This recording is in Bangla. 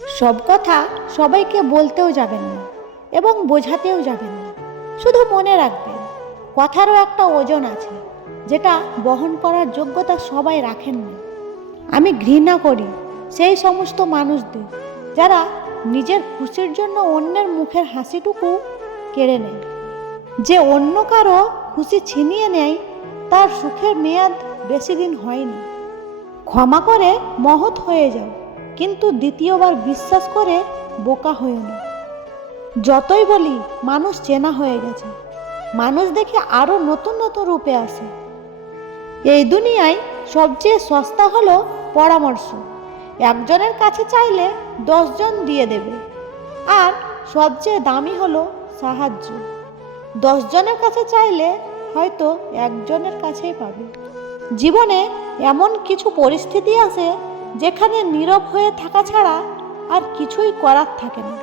সব কথা সবাইকে বলতেও যাবেন না এবং বোঝাতেও যাবেন না। শুধু মনে রাখবেন, কথারও একটা ওজন আছে, যেটা বহন করার যোগ্যতা সবাই রাখেন না। আমি ঘৃণা করি সেই সমস্ত মানুষদের যারা নিজের খুশির জন্য অন্যের মুখের হাসিটুকু কেড়ে নেয়। যে অন্য কারো খুশি ছিনিয়ে নেয়, তার সুখের মেয়াদ বেশি দিন হয় না। ক্ষমা করে মহৎ হয়ে যাও, কিন্তু দ্বিতীয়বার বিশ্বাস করে বোকা হয়েও না। যতই বলি মানুষ চেনা হয়ে গেছে, মানুষ দেখে আরও নতুন নতুন রূপে আসে। এই দুনিয়ায় সবচেয়ে সস্তা হলো পরামর্শ। একজনের কাছে চাইলে 10 জন দিয়ে দেবে। আর সবচেয়ে দামি হলো সাহায্য। 10 জনের কাছে চাইলে হয়তো একজনের কাছেই পাবে। জীবনে এমন কিছু পরিস্থিতি আসে যেখানে নীরব হয়ে থাকা ছাড়া আর কিছুই করার থাকে না।